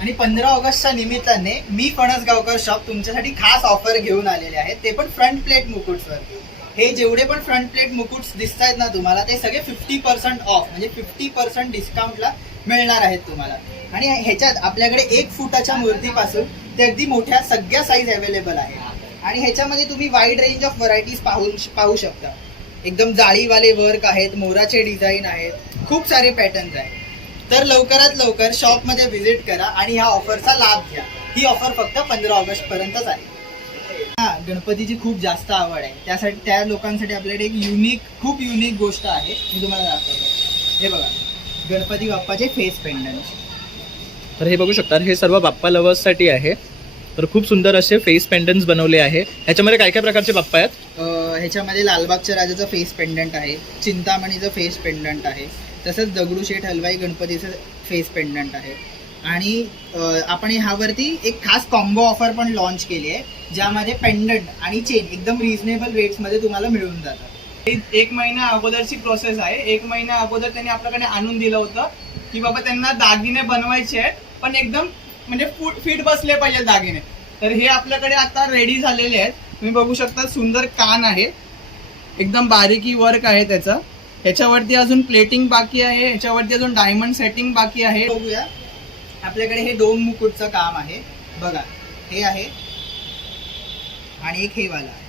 आणि 15 ऑगस्टच्या निमित्ताने मी फणसगावकर शॉप तुमच्यासाठी खास ऑफर घेऊन आलेले आहेत, ते पण फ्रंट प्लेट मुकुट्सवर. हे जेवढे पण फ्रंट प्लेट मुकुट्स दिसत आहेत ना तुम्हाला, ते सगळे 50% ऑफ म्हणजे 50% डिस्काउंटला मिळणार आहेत तुम्हाला. आणि ह्याच्यात आपल्याकडे 1 फुटाच्या मूर्तीपासून ते अगदी मोठ्या सगळ्या साईज अवेलेबल आहे. आणि ह्याच्यामध्ये तुम्ही वाईड रेंज ऑफ व्हरायटीज पाहू शकता. एकदम जाळीवाले वर्क आहेत, मोराचे डिझाईन आहेत, खूप सारे पॅटर्न्स आहेत. तर लवकरात लवकर शॉपमध्ये व्हिजिट करा आणि ह्या ऑफरचा लाभ घ्या. ही ऑफर फक्त 15 ऑगस्ट पर्यंतच आहे. गणपतीची खूप जास्त आवड आहे, त्यासाठी त्या लोकांसाठी आपल्याकडे एक खूप युनिक गोष्ट आहे, मी तुम्हाला दाखवतो. हे बघा, गणपती बाप्पाचे फेस पेंडंट. तर हे बघू शकता, हे सर्व बाप्पा लवर्ससाठी आहे. तर खूप सुंदर असे फेस पेंडंट्स बनवले आहे. ह्याच्यामध्ये काय काय प्रकारचे बाप्पा आहेत? ह्याच्यामध्ये लालबागच्या राजाचं फेस पेंडंट आहे, चिंतामणीचं फेस पेंडंट आहे, तसंच दगडूशेठ हलवाई गणपतीचं फेस पेंडंट आहे. आणि आपण ह्यावरती एक खास कॉम्बो ऑफर पण लॉन्च केली आहे, ज्यामध्ये पेंडंट आणि चेन एकदम रिझनेबल रेट्समध्ये तुम्हाला मिळून जातात. 1 महिना अगोदरची प्रोसेस आहे. 1 महिना अगोदर त्यांनी आपल्याकडे आणून दिलं होतं की बाबा त्यांना दागिने बनवायचे आहेत, पण एकदम म्हणजे फिट बसले पाहिजे दागिने. तर हे आपल्याकडे आता रेडी झालेले आहेत. तुम्ही बघू शकता, सुंदर कान आहे, एकदम बारीकी वर्क आहे त्याचं. ह्याच्यावरती अजून प्लेटिंग बाकी आहे, ह्याच्यावरती अजून डायमंड सेटिंग बाकी आहे. बघूया, आपल्याकडे हे 2 मुकुटचं काम आहे. बघा, हे आहे आणि एक हे वाला आहे.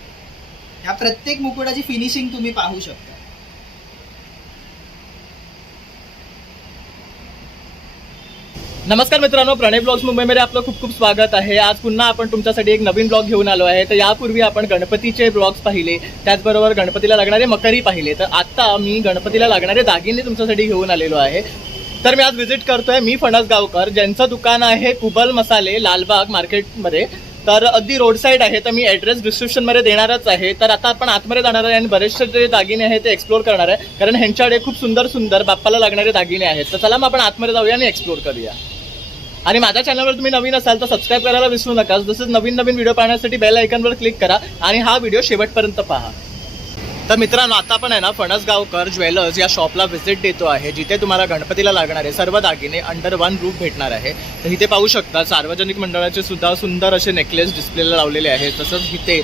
ह्या प्रत्येक मुकुटाची फिनिशिंग तुम्ही पाहू शकता. नमस्कार मित्रांनो, प्रणय ब्लॉग्स मुंबईमध्ये आपलं खूप खूप स्वागत आहे. आज पुन्हा आपण तुमच्यासाठी एक नवीन ब्लॉग घेऊन आलो आहे. तर यापूर्वी आपण गणपतीचे ब्लॉग्स पाहिले, त्याचबरोबर गणपतीला लागणारे मकरी पाहिले. तर आता मी गणपतीला लागणारे दागिने तुमच्यासाठी घेऊन आलेलो आहे. तर मी आज व्हिजिट करतोय मी फणसगावकर, ज्यांचं दुकान आहे कुबल मसाले, लालबाग मार्केटमध्ये. तर अगदी रोड साईड आहे. तर मी ॲड्रेस डिस्क्रिप्शनमध्ये देणारच आहे. तर आता आपण आतमध्ये जाणार आहे आणि बरेचसे जे दागिने आहेत ते एक्सप्लोर करणार आहे, कारण ह्यांच्याकडे खूप सुंदर सुंदर बाप्पाला लागणारे दागिने आहेत. तर चला मग आपण आतमध्ये जाऊया आणि एक्सप्लोर करूया. आणि माझ्या चॅनलवर तुम्ही नवीन असाल तर सबस्क्राईब करायला विसरू नका. तसंच नवीन नवीन व्हिडिओ पाहण्यासाठी बेल आयकॉनवर क्लिक करा आणि हा व्हिडिओ शेवटपर्यंत पहा. तर मित्रांनो, आता आपण आहे ना फणसगावकर ज्वेलर्स या शॉपला व्हिजिट देतो आहे, जिथे तुम्हाला गणपतीला लागणारे सर्व दागिने अंडर 1 रूफ भेटणार आहे. तर इथे पाहू शकता, सार्वजनिक मंडळाचे सुद्धा सुंदर असे नेकलेस डिस्प्लेला लावलेले आहेत. तसंच इथे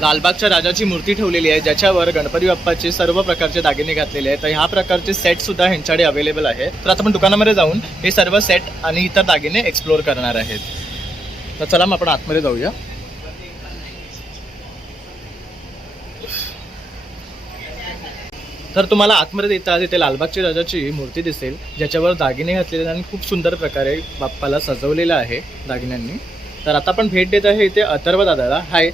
लालबागच्या राजाची मूर्ती ठेवलेली आहे, ज्याच्यावर गणपती बाप्पाचे सर्व प्रकारचे दागिने घातलेले आहेत. तर ह्या प्रकारचे सेट सुद्धा ह्यांच्याकडे अवेलेबल आहे. तर आता आपण दुकानामध्ये जाऊन हे सर्व सेट आणि इतर दागिने एक्सप्लोर करणार आहेत. तर चला मग आपण आतमध्ये जाऊया. तर तुम्हाला आतमध्ये येता तिथे लालबागची राजाची मूर्ती दिसेल, ज्याच्यावर दागिने घातलेले आणि खूप सुंदर प्रकारे बाप्पाला सजवलेलं आहे दागिन्यांनी. तर आता आपण भेट देत आहे इथे अथर्व दादाला. हाय.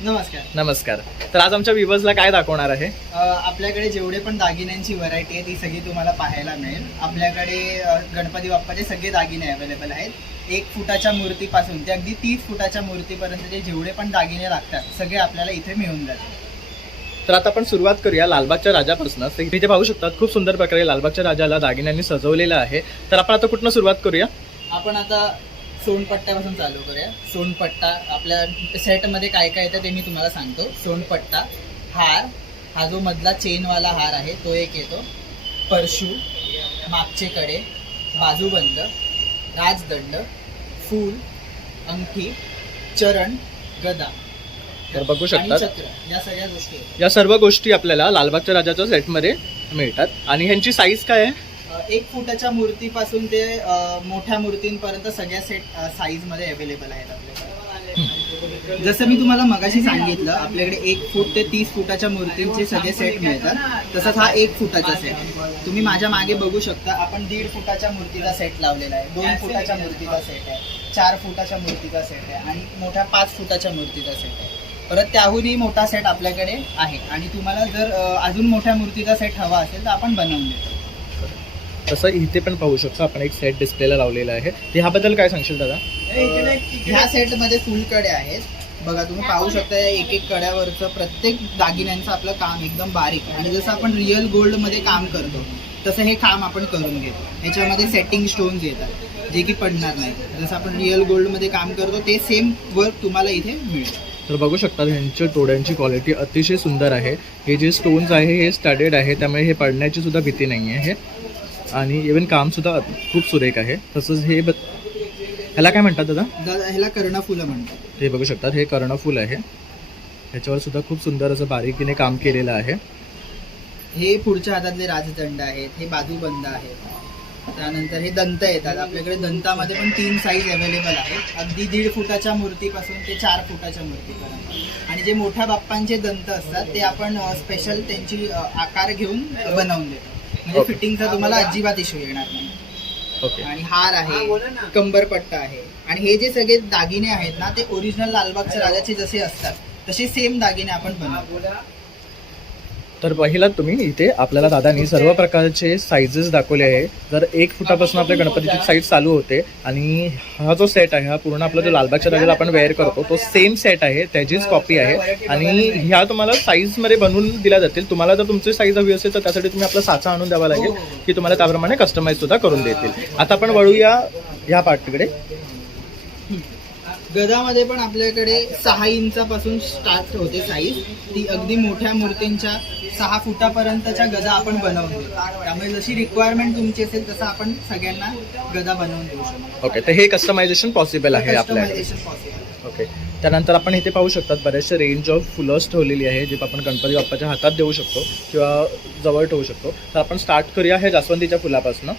नमस्कार. नमस्कार. तर आज आमच्या व्ह्युअर्सला काय दाखवणार आहे? आपल्याकडे जेवढे पण दागिन्यांची व्हरायटी आहे ती सगळी तुम्हाला पाहायला मिळेल. आपल्याकडे गणपती बाप्पाचे सगळे दागिने अवेलेबल आहेत. 1 फुटाच्या मूर्तीपासून ते अगदी 30 फुटाच्या मूर्तीपर्यंतचे जेवढे पण दागिने लागतात सगळे आपल्याला इथे मिळून जातात. तर आता आपण सुरुवात करूया लालबागच्या राजापासूनच. तर इथे पाहू शकतात खूप सुंदर प्रकारे लालबागच्या राजाला दागिन्यांनी सजवलेलं आहे. तर आपण आता कुठनं सुरुवात करूया? आपण आता सोनपट्ट्यापासून चालू करूया. सोनपट्टा आपल्या सेटमध्ये काय काय येतं ते मी तुम्हाला सांगतो. सोनपट्टा, हार, हा जो मधला चेनवाला हार आहे तो एक येतो, परशू, मागचे कडे, बाजूबंद, राजदंड, फूल, अंगठी, चरण, गदा, तर बघू शकता चक्र, या सगळ्या गोष्टी आहेत. या सर्व गोष्टी आपल्याला लालबागच्या राजाच्या सेटमध्ये मिळतात. आणि ह्यांची साईज काय आहे? 1 फुटाच्या मूर्तीपासून ते मोठ्या मूर्तींपर्यंत सगळ्या सेट साईजमध्ये अवेलेबल आहेत आपल्याकडे. जसं मी तुम्हाला मगाशी सांगितलं, आपल्याकडे 1 फूट ते 30 फुटाच्या मूर्तींचे सगळे सेट मिळतात. तसंच हा 1 फुटाचा सेट तुम्ही माझ्या मागे बघू शकता. आपण 1.5 फुटाच्या मूर्तीचा सेट लावलेला आहे, 2 फुटाच्या मूर्तीचा सेट आहे, 4 फुटाच्या मूर्तीचा सेट आहे आणि मोठ्या 5 फुटाच्या मूर्तीचा सेट आहे. परत त्याहूनही मोठा सेट आपल्याकडे आहे. आणि तुम्हाला जर अजून मोठ्या मूर्तीचा सेट हवा असेल तर आपण बनवून देतो. तसं इथे पण पाहू शकतो आपण एक सेट डिस्प्लेला लावलेला आहे. ह्याबद्दल काय सांगशील दादा? ह्या सेटमध्ये फुल कडे आहेत. बघा, तुम्ही पाहू शकता एक एक कड्यावरचं प्रत्येक दागिन्यांचं आपलं काम एकदम बारीक. आणि जसं आपण रिअल गोल्डमध्ये काम करतो तसं हे काम आपण करून घेतो. ह्याच्यामध्ये सेटिंग स्टोन्स येतात जे की पडणार नाही. जसं आपण रिअल गोल्डमध्ये काम करतो ते सेम वर्क तुम्हाला इथे मिळेल. तर बघू शकता ह्यांच्या तोड्यांची क्वालिटी अतिशय सुंदर आहे. हे जे स्टोन्स आहे हे स्टडेड आहे, त्यामुळे हे पडण्याची सुद्धा भीती नाही आहे. आणि इवन कामसुद्धा खूप सुरेख आहे. तसंच हे ह्याला काय म्हणतात दादा? ह्याला कर्णफुलं म्हणतात. हे बघू शकतात, हे कर्णफूल आहे. ह्याच्यावर सुद्धा खूप सुंदर असं बारीकीने काम केलेलं आहे. हे पुढच्या हातातले राजदंड आहेत, हे बाजूबंद आहेत. त्यानंतर हे दंत येतात. आपल्याकडे दंतामध्ये पण 3 साईज अवेलेबल आहेत, अगदी 1.5 फुटाच्या मूर्तीपासून ते 4 फुटाच्या मूर्तीपर्यंत. आणि जे मोठ्या बाप्पांचे दंत असतात ते आपण स्पेशल त्यांची आकार घेऊन बनवून देतो, म्हणजे Okay. फिटिंगचा तुम्हाला अजिबात इश्यू येणार नाही. ओके. आणि हार आहे, कंबरपट्टा आहे. आणि हे जे सगळे दागिने आहेत ना, ते ओरिजिनल लालबागच्या राजाचे जसे असतात तसे सेम दागिने आपण बनवतो. तर पहिला तुम्ही इथे आपल्याला दादानी सर्व प्रकारचे साईजेस दाखवले आहे. जर 1 फुटापासून आपल्या गणपतीची साईज चालू होते आणि हा जो सेट आहे, हा पूर्ण आपला जो लालबागच्या राजाला आपण वेअर करतो तो सेम सेट आहे, त्याचीच कॉपी आहे. आणि ह्या तुम्हाला साईजमध्ये बनवून दिल्या जातील. तुम्हाला जर तुमची साईज हवी असेल तर त्यासाठी तुम्ही आपला साचा आणून द्यावा लागेल, की तुम्हाला त्याप्रमाणे कस्टमाइज सुद्धा करून देतील. आता आपण वळूया ह्या पार्टकडे. गदामध्ये पण आपल्याकडे 6 इंचापासून स्टार्ट होते साईज. ती अगदी मोठ्या मूर्तींच्या 6 फुटापर्यंतच्या गदा आपण बनवून देतो. त्यामुळे जशी रिक्वायरमेंट तुमची असेल तसं आपण सगळ्यांना गदा बनवून देऊ शकतो. ओके, तर हे कस्टमायझेशन पॉसिबल आहे आपल्याकडे. Customization possible. ओके, त्यानंतर आपण इथे पाहू शकतात बरेचसे रेंज ऑफ फुलर्स ठेवलेली आहे, जे आपण गणपती बाप्पाच्या हातात देऊ शकतो किंवा जवळ ठेवू शकतो. तर आपण स्टार्ट करूया हे जास्वंदीच्या फुलापासून.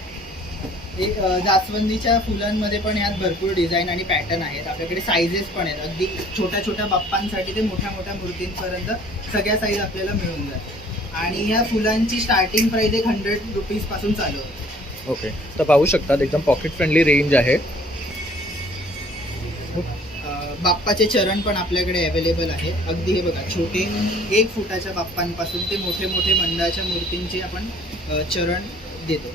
एक जास्वंदीच्या फुलांमध्ये पण यात भरपूर डिझाईन आणि पॅटर्न आहेत. आपल्याकडे साईजेस पण आहेत, अगदी छोट्या छोट्या बाप्पांसाठी ते मोठ्या मोठ्या मूर्तींपर्यंत सगळ्या साईज आपल्याला मिळून जातात. आणि ह्या फुलांची स्टार्टिंग प्राइस 100 रुपीजपासून चालू होते. ओके, तर पाहू शकतात एकदम पॉकेट फ्रेंडली रेंज आहे. बाप्पाचे चरण पण आपल्याकडे अवेलेबल आहेत. अगदी हे बघा, छोटे 1 फुटाच्या बाप्पांपासून ते मोठे मोठे मंडळाच्या मूर्तींचे आपण चरण देतो.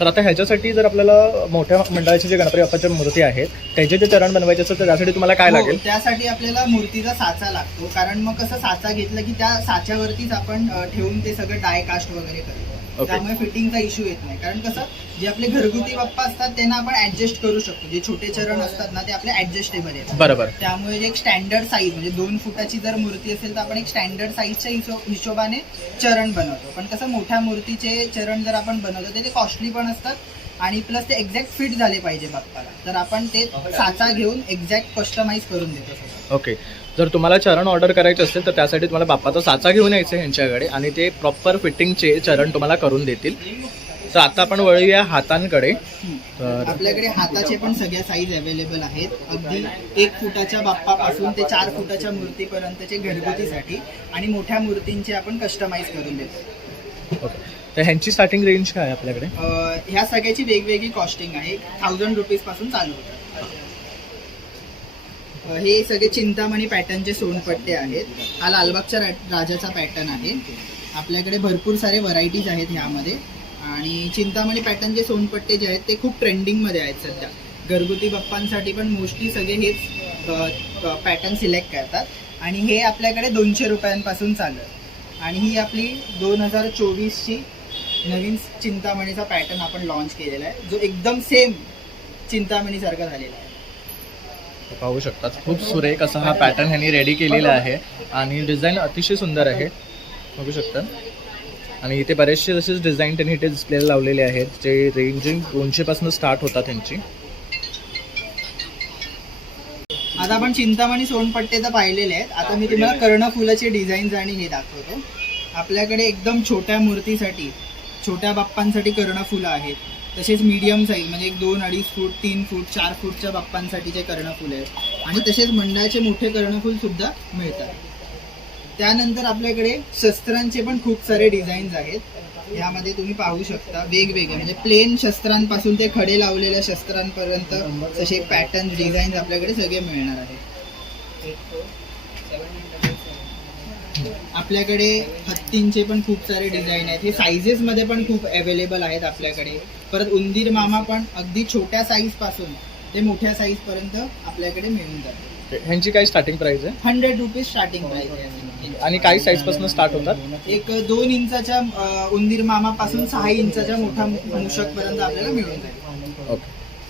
तर आता ह्याच्यासाठी जर आपल्याला मोठ्या मंडळाचे जे गणपती बाप्पाच्या मूर्ती आहेत त्याचे जे चरण बनवायचे असेल तर त्यासाठी तुम्हाला काय लागेल? हो, त्यासाठी आपल्याला मूर्तीचा साचा लागतो. कारण मग कसं साचा घेतलं की त्या साच्यावरतीच आपण ठेवून ते सगळं डाय कास्ट वगैरे करतो. Okay. त्यामुळे फिटिंगचा इश्यू येत नाही. कारण कसं, जे आपले घरगुती बाप्पा असतात त्यांना आपण ऍडजस्ट करू शकतो. जे छोटे चरण असतात ना, ते आपले ऍडजस्टेबल आहेत. बरोबर. त्यामुळे एक स्टँडर्ड साईज, म्हणजे 2 फुटाची जर मूर्ती असेल तर आपण एक स्टँडर्ड साईजच्या हिशोबाने चरण बनवतो. पण कसं, मोठ्या मूर्तीचे चरण जर आपण बनवतो ते कॉस्टली पण असतात आणि प्लस ते एक्झॅक्ट फिट झाले पाहिजे बाप्पाला, तर आपण ते साचा घेऊन एक्झॅक्ट कस्टमाइज करून देतो. ओके, जर तुम्हाला चरण ऑर्डर करायचे असेल तर त्यासाठी तुम्हाला बाप्पाचा साचा घेऊन यायचं आहे यांच्याकडे आणि ते प्रॉपर फिटिंगचे चरण तुम्हाला करून देतील. तर आता आपण वळूया हातांकडे. तर आपल्याकडे हाताचे पण सगळ्या साईज अवेलेबल आहेत, अगदी 1 फुटाच्या बाप्पापासून ते 4 फुटाच्या मूर्तीपर्यंतचे घरगुतीसाठी, आणि मोठ्या मूर्तींचे आपण कस्टमाइज करून देतो. ओके, तर ह्यांची स्टार्टिंग रेंज काय आहे आपल्याकडे? ह्या सगळ्याची वेगवेगळी कॉस्टिंग आहे. 1000 रुपीजपासून चालू होतं. हे सगळे चिंतामणी पॅटर्नचे सोनपट्टे आहेत. हा लालबागच्या राजाचा पॅटर्न आहे. आपल्याकडे भरपूर सारे व्हरायटीज आहेत ह्यामध्ये. आणि चिंतामणी पॅटर्नचे सोनपट्टे जे आहेत ते खूप ट्रेंडिंगमध्ये आहेत सध्या. घरगुती बाप्पांसाठी पण मोस्टली सगळे हेच पॅटर्न सिलेक्ट करतात. आणि हे आपल्याकडे 200 रुपयांपासून चालू आहे. आणि ही आपली 2024ची नवीन चिंतामणीचा पॅटर्न आपण लॉन्च केलेला आहे, जो एकदम सेम चिंतामणीसारखा झालेला आहे. पाहू शकतात खूप सुरेख असा हा पॅटर्न ह्यांनी रेडी केलेला आहे आणि डिझाईन अतिशय सुंदर आहे, बघू शकता. आणि इथे बरेचसे असेच डिझाईन त्यांनी इथे डिस्प्लेला लावलेले आहेत, जे रेंजिंग 200 पासून स्टार्ट होतात त्यांची. आता आपण चिंतामणी सोनपट्टे तर पाहिलेले आहेत. आता मी तुम्हाला कर्णफुलाचे डिझाईन्स आणि हे दाखवतो. आपल्याकडे एकदम छोट्या मूर्तीसाठी, छोट्या बाप्पांसाठी कर्णफुलं आहेत. तसेच मीडियम साईज म्हणजे 2-2.5 फूट, 3 फूट, 4 फूटच्या बाप्पांसाठीचे कर्णफुलं आहेत. आणि तसेच मंडळाचे मोठे कर्णफूल सुद्धा मिळतात. त्यानंतर आपल्याकडे शस्त्रांचे पण खूप सारे डिझाईन्स आहेत. यामध्ये तुम्ही पाहू शकता वेगवेगळे, म्हणजे प्लेन शस्त्रांपासून ते खडे लावलेल्या शस्त्रांपर्यंत तसे पॅटर्न डिझाईन्स आपल्याकडे सगळे मिळणार आहेत. आपल्याकडे हत्तींचे पण खूप सारे डिझाईन आहेत. हे साईजेसमध्ये पण खूप अवेलेबल आहेत आपल्याकडे. परत उंदीर मामा पण अगदी छोट्या साईज पासून ते मोठ्या साईज पर्यंत आपल्याकडे मिळून जाते. ह्यांची काय स्टार्टिंग प्राइस आहे? 100 रुपीज स्टार्टिंग प्राइस आहे. आणि काही साईज पासून स्टार्ट होतात? एक 2 इंचाच्या उंदीर मामापासून 6 इंचाच्या मोठा मूषक पर्यंत आपल्याला मिळून जाईल. ओके,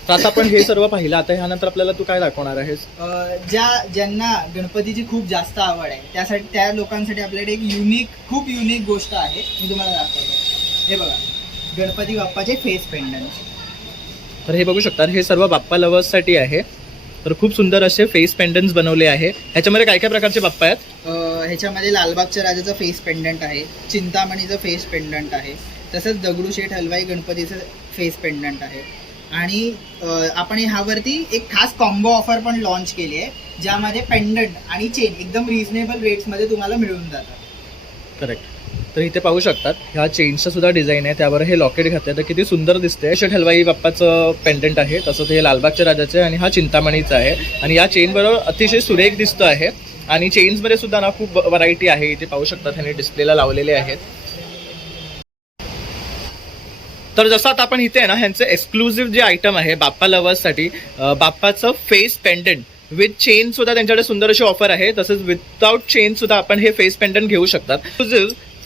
तर आता आपण हे सर्व पाहिलं. आता ह्यानंतर आपल्याला तू काय दाखवणार आहेस? ज्यांना गणपतीची खूप जास्त आवड आहे त्यासाठी, त्या लोकांसाठी आपल्याकडे एक खूप युनिक गोष्ट आहे, मी तुम्हाला दाखवतो. हे बघा, गणपती बाप्पाचे फेस पेंडंट. तर हे बघू शकता, हे सर्व बाप्पा लवर्ससाठी आहे. तर खूप सुंदर असे फेस पेंडंट्स बनवले आहे. ह्याच्यामध्ये काय काय प्रकारचे बाप्पा आहेत? ह्याच्यामध्ये लालबागच्या राजाचं फेस पेंडंट आहे, चिंतामणीचं फेस पेंडंट आहे, तसंच दगडूशेठ हलवाई गणपतीचं फेस पेंडंट आहे. आणि आपण ह्यावरती एक खास कॉम्बो ऑफर पण लॉन्च केली आहे, ज्यामध्ये पेंडंट आणि चेन एकदम रिझनेबल रेट्समध्ये तुम्हाला मिळून जातात. करेक्ट. तर इथे पाहू शकतात, ह्या चेनचं सुद्धा डिझाईन आहे, त्यावर हे लॉकेट घातलं तर किती सुंदर दिसते. शेठ हलवाई बाप्पाचं पेंडंट आहे, तसंच हे लालबागच्या राजाचं आहे आणि हा चिंतामणीचा आहे. आणि या चेन बरोबर अतिशय सुरेख दिसतो आहे. आणि चेन्समध्ये सुद्धा ना खूप व्हरायटी आहे. इथे पाहू शकतात, ह्याने डिस्प्लेला लावलेले आहेत. तर जसं आता आपण इथे आहे ना, ह्यांचं एक्सक्लुझिव्ह जे आयटम आहे बाप्पा लवर्ससाठी, बाप्पाचं फेस पेंडंट विथ चेन सुद्धा त्यांच्याकडे सुंदर अशी ऑफर आहे. तसंच विदाउट चेन सुद्धा आपण हे फेस पेंडंट घेऊ शकतात.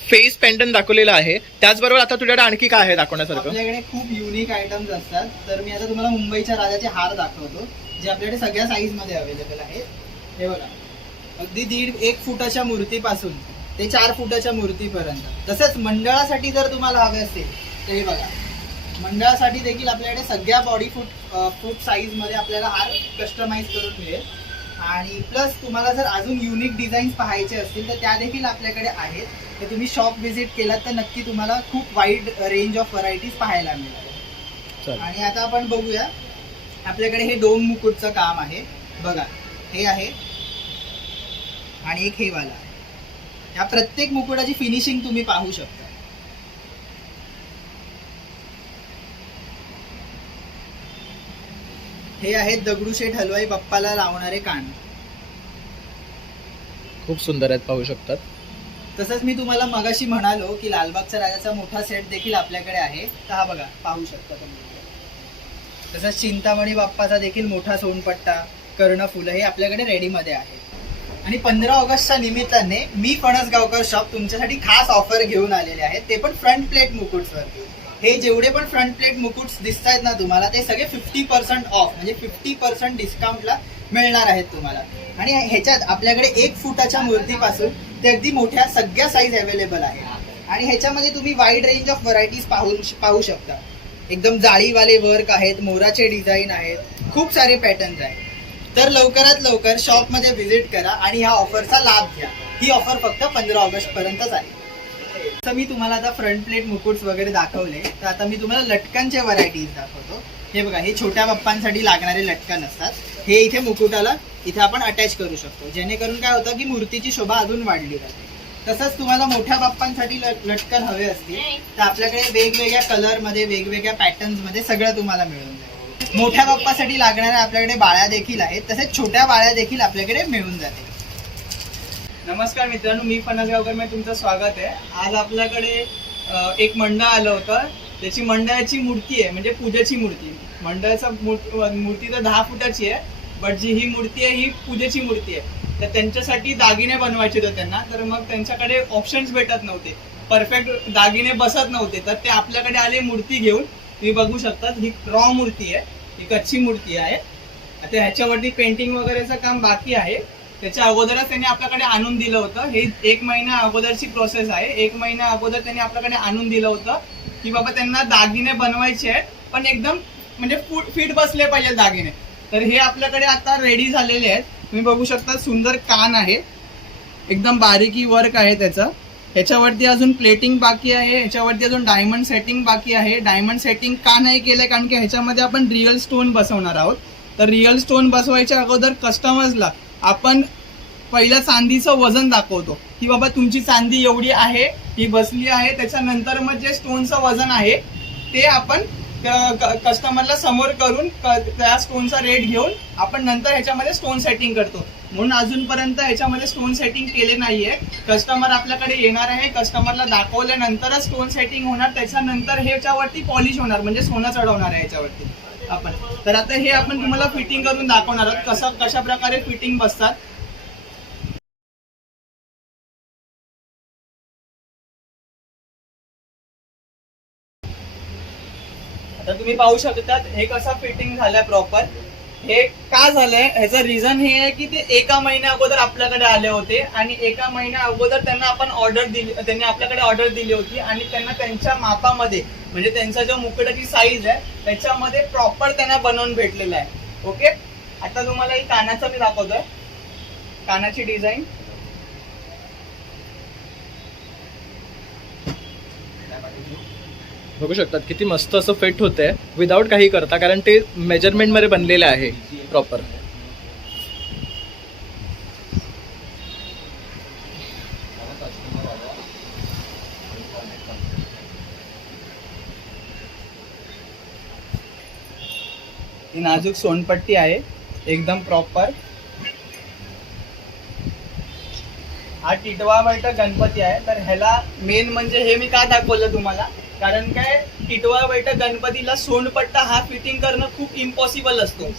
फेस पेंडंट दाखवलेलं आहे. त्याचबरोबर आता तुझ्याकडे आणखी काय आहे दाखवण्यासारखं? आपल्याकडे खूप युनिक आयटम्स असतात. तर मी आता तुम्हाला मुंबईच्या राजाचे हार दाखवतो, जे आपल्याकडे सगळ्या साईज मध्ये अवेलेबल आहेत. हे बघा, अगदी 1.5 फुटाच्या मूर्तीपासून ते 4 फुटाच्या मूर्तीपर्यंत. तसंच मंडळासाठी जर तुम्हाला हवे असेल तर हे बघा, मंडळासाठी देखील आपल्याकडे सगळ्या बॉडी फूट साईज मध्ये आपल्याला हार कस्टमाइज करून मिळेल. आणि प्लस तुम्हाला जर अजून युनिक डिझाईन्स पाहायचे असतील तर त्या देखील आपल्याकडे आहेत. तर तुम्ही शॉप व्हिजिट केलात तर नक्की तुम्हाला खूप वाईड रेंज ऑफ व्हरायटीज पाहायला मिळेल. आणि आता आपण बघूया, आपल्याकडे हे डोम मुकुटचं काम आहे बघा, हे आहे आणि एक हे वाला आहे. या प्रत्येक मुकुटाची फिनिशिंग तुम्ही पाहू शकता. हे आहेत दगडूशेठ हलवाई बाप्पाला लावणारे कान, खूप सुंदर आहेत, पाहू शकतात. तसंच मी तुम्हाला मगाशी म्हणालो की लालबागच्या राजाचा मोठा सेट देखील आपल्याकडे आहे. तर हा बघा, पाहू शकता तुम्ही. तसंच चिंतामणी बाप्पाचा देखील मोठा सोनपट्टा, कर्णफुलं हे आपल्याकडे रेडीमध्ये आहे. आणि 15 ऑगस्टच्या निमित्ताने मी फणसगावकर शॉप तुमच्यासाठी खास ऑफर घेऊन आलेले आहेत, ते पण फ्रंट प्लेट मुकुट्सवरती. हे जेवढे पण फ्रंट प्लेट मुकुट्स दिसत आहेत ना तुम्हाला, ते सगळे 50% ऑफ, म्हणजे 50% डिस्काउंटला मिळणार आहेत तुम्हाला. आणि ह्याच्यात आपल्याकडे 1 फुटाच्या मूर्तीपासून ते अगदी मोठ्या सगळ्या साईज अवेलेबल आहे. आणि ह्याच्यामध्ये तुम्ही वाईड रेंज ऑफ व्हरायटीज पाहू शकता. एकदम जाळीवाले वर्क आहेत, मोराचे डिझाईन आहेत, खूप सारे पॅटर्न्स आहेत. तर लवकरात लवकर शॉपमध्ये व्हिजिट करा आणि ह्या ऑफरचा लाभ घ्या. ही ऑफर फक्त 15 ऑगस्ट पर्यंतच आहे. तर मी तुम्हाला आता फ्रंट प्लेट मुकुट्स वगैरे दाखवले, तर आता मी तुम्हाला लटकनच्या व्हरायटीज दाखवतो. हे बघा, हे छोट्या बाप्पांसाठी लागणारे लटकन असतात. हे इथे मुकुटाला इथे आपण अटॅच करू शकतो, जेणेकरून काय होतं की मूर्तीची शोभा अजून वाढली जाते. तसंच तुम्हाला मोठ्या बाप्पांसाठी लटकन हवे असतील तर आपल्याकडे वेगवेगळ्या कलरमध्ये, वेगवेगळ्या पॅटर्न्समध्ये सगळं तुम्हाला मिळून जाईल. मोठ्या बाप्पासाठी लागणाऱ्या आपल्याकडे बाळ्या देखील आहेत, तसेच छोट्या बाळ्या देखील आपल्याकडे मिळून जाते. नमस्कार मित्रांनो, मी फणसगावकर मध्ये तुमचं स्वागत आहे. आज आपल्याकडे एक मंडळ आलं होतं. त्याची मंडळाची मूर्ती आहे, म्हणजे पूजेची मूर्ती. मंडळाचा मूर्ती तर 10 फुटाची आहे, बट जी ही मूर्ती आहे ही पूजेची मूर्ती आहे. तर त्यांच्यासाठी दागिने बनवायचे होते त्यांना. तर मग त्यांच्याकडे ऑप्शन्स भेटत नव्हते, परफेक्ट दागिने बसत नव्हते. तर ते आपल्याकडे आले मूर्ती घेऊन. तुम्ही बघू शकता, ही रॉ मूर्ती आहे, ही कच्ची मूर्ती आहे. आता ह्याच्यावरती पेंटिंग वगैरेचं काम बाकी आहे. त्याच्या अगोदरच त्यांनी आपल्याकडे आणून दिलं होतं. हे 1 महिना अगोदरची प्रोसेस आहे. 1 महिना अगोदर त्यांनी आपल्याकडे आणून दिलं होतं की बाबा त्यांना दागिने बनवायचे आहेत, पण एकदम म्हणजे फिट बसले पाहिजे दागिने. तर हे आपल्याकडे आता रेडी झालेले आहेत. तुम्ही बघू शकता, सुंदर कान आहे, एकदम बारीकी वर्क आहे त्याचं. ह्याच्यावरती अजून प्लेटिंग बाकी आहे, ह्याच्यावरती अजून डायमंड सेटिंग बाकी आहे. डायमंड सेटिंग का नाही केलंय, कारण की ह्याच्यामध्ये आपण रिअल स्टोन बसवणार आहोत. तर रिअल स्टोन बसवायच्या अगोदर कस्टमर्सला आपण पहिल्या चांदीचं वजन दाखवतो की बाबा तुमची चांदी एवढी आहे, ही बसली आहे. त्याच्यानंतर मग जे स्टोनचं वजन आहे ते आपण कस्टमरला समोर करून त्या स्टोनचा रेट घेऊन आपण नंतर ह्याच्यामध्ये स्टोन सेटिंग करतो. म्हणून अजूनपर्यंत ह्याच्यामध्ये स्टोन सेटिंग केले नाहीये. कस्टमर आपल्याकडे येणार आहे, कस्टमरला दाखवल्यानंतरच स्टोन सेटिंग होणार. त्याच्यानंतर ह्याच्यावरती पॉलिश होणार, म्हणजे सोनं चढवणार आहे ह्याच्यावरती आपण. तर आता हे आपण तुम्हाला फिटिंग करून दाखवणार आहोत, कशा प्रकारे फिटिंग बसतात. आता तुम्ही पाहू शकता हे कसं फिटिंग झालंय प्रॉपर. हे का झालंय ह्याचं रिझन हे आहे की ते 1 महिन्या अगोदर आपल्याकडे आले होते आणि 1 महिन्या अगोदर त्यांना आपण त्यांनी आपल्याकडे ऑर्डर दिली होती आणि त्यांना त्यांच्या मापामध्ये म्हणजे त्यांचा जो मुकुटाची साईज आहे त्याच्यामध्ये प्रॉपर त्यांना बनवून भेटलेला आहे. ओके, आता तुम्हाला ही कानाचा मी दाखवतोय, कानाची डिझाईन. बघू शकतात किती मस्त असं फिट होतंय विदाऊट काही करता, कारण ते मेजरमेंट मध्ये बनलेलं आहे प्रॉपर. ही नाजूक सोनपट्टी आहे एकदम प्रॉपर. हा टिटवा बैठक गणपती आहे. तर ह्याला मेन म्हणजे हे मी का दाखवलं तुम्हाला, कारण काय टिटवा बैठक गणपतीला सोनपट्टा हा फिटिंग करणं खूप इम्पॉसिबल असतो.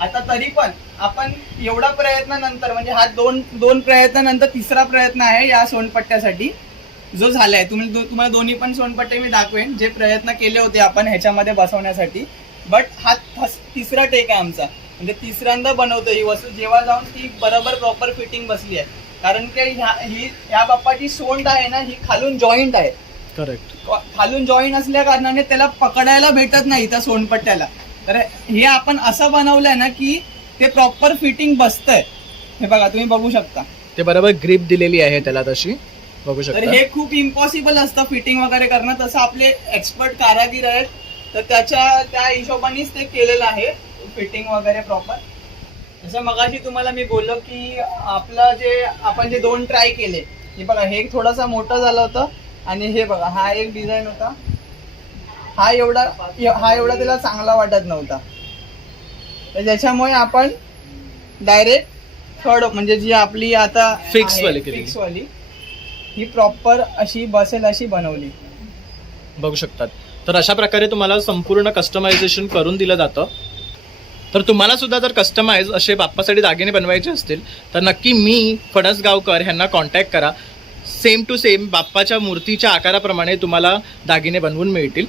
आता तरी पण आपण एवढा प्रयत्नानंतर म्हणजे हा दोन प्रयत्नानंतर तिसरा प्रयत्न आहे या सोनपट्ट्यासाठी जो झालाय. तुम्हाला दोन्ही पण सोनपट्टे मी दाखवेन जे प्रयत्न केले होते आपण ह्याच्यामध्ये बसवण्यासाठी. बट हा तिसरा टेक आहे आमचा, म्हणजे तिसऱ्यांदा बनवतो ही वस्तू, जेव्हा जाऊन ती बरोबर प्रॉपर फिटिंग बसली आहे. कारण की ह्या बाप्पाची सोंड आहे ना ही खालून जॉईंट आहे. करेक्ट. खालून जॉईंट असल्या कारणाने त्याला पकडायला भेटत नाही त्या सोनपट्ट्याला. तर हे आपण असं बनवलंय ना की ते प्रॉपर फिटिंग बसतंय. हे बघा, तुम्ही बघू शकता ते बरोबर ग्रिप दिलेली आहे त्याला तशी, बघू तर शकता. हे खूप इम्पॉसिबल असतं फिटिंग वगैरे करणं. तसं आपले एक्सपर्ट कारागीर आहेत तर त्या हिशोबानेच ते केलेलं आहे फिटिंग वगैरे प्रॉपर. जसं मगाशी तुम्हाला मी बोललो की आपण जे 2 ट्राय केले, हे बघा हे थोडासा मोठं झालं होतं आणि हे बघा हा एक डिझाईन होता, हा एवढा त्याला चांगला वाटत नव्हता. तर त्याच्यामुळे आपण डायरेक्ट थर्ड म्हणजे जी आपली आता फिक्स वाली ही प्रॉपर अशी बसेल अशी बनवली. बघू शकतात. तर अशा प्रकारे तुम्हाला संपूर्ण कस्टमायझेशन करून दिलं जातं. तर तुम्हाला सुद्धा जर कस्टमाइज असे बाप्पासाठी दागिने बनवायचे असतील तर नक्की मी फणसगावकर ह्यांना कॉन्टॅक्ट करा. सेम टू सेम बाप्पाच्या मूर्तीच्या आकाराप्रमाणे तुम्हाला दागिने बनवून मिळतील.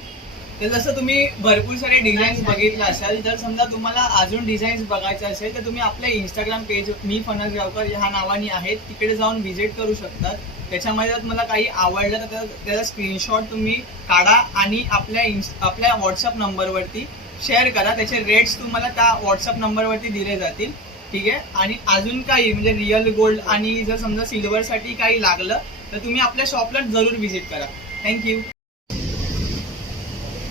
तर जसं तुम्ही भरपूर सारे डिझाईन्स बघितले असाल, जर समजा तुम्हाला अजून डिझाईन्स बघायचे असेल तर तुम्ही आपल्या इंस्टाग्राम पेज मी फणसगावकर ह्या नावाने आहेत तिकडे जाऊन व्हिजिट करू शकतात. त्याच्यामध्ये जर तुम्हाला काही आवडलं तर त्याचा स्क्रीनशॉट तुम्ही काढा आणि आपल्या व्हॉट्सअप नंबरवरती शेअर करा. त्याचे रेट्स तुम्हाला त्या व्हॉट्सअप नंबरवरती दिले जातील. ठीक आहे, आणि अजून काही म्हणजे रिअल गोल्ड आणि जर समजा सिल्वरसाठी काही लागलं तर तुम्ही आपल्या शॉपला जरूर व्हिजिट करा. थँक्यू.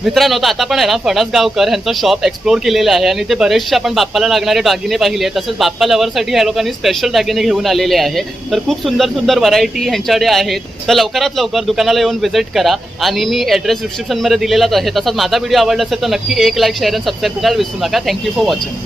मित्रांनो, तर आता पण आहे ना फणसगावकर ह्यांचं शॉप एक्सप्लोर केलेलं आहे आणि ते बरेचसे आपण बाप्पाला लागणारे दागिने पाहिले. तसंच बाप्पा लवरसाठी ह्या लोकांनी स्पेशल दागिने घेऊन आलेले आहे. तर खूप सुंदर सुंदर व्हरायटी ह्यांच्याकडे आहेत. तर लवकरात लवकर दुकानाला येऊन व्हिजिट करा आणि मी ॲड्रेस डिस्क्रिप्शनमध्ये दिलेलाच आहे. तसंच माझा व्हिडिओ आवडला असेल तर नक्की 1 लाईक, शेअर आणि सबस्क्राईब करायला विसरू नका. Thank you for watching.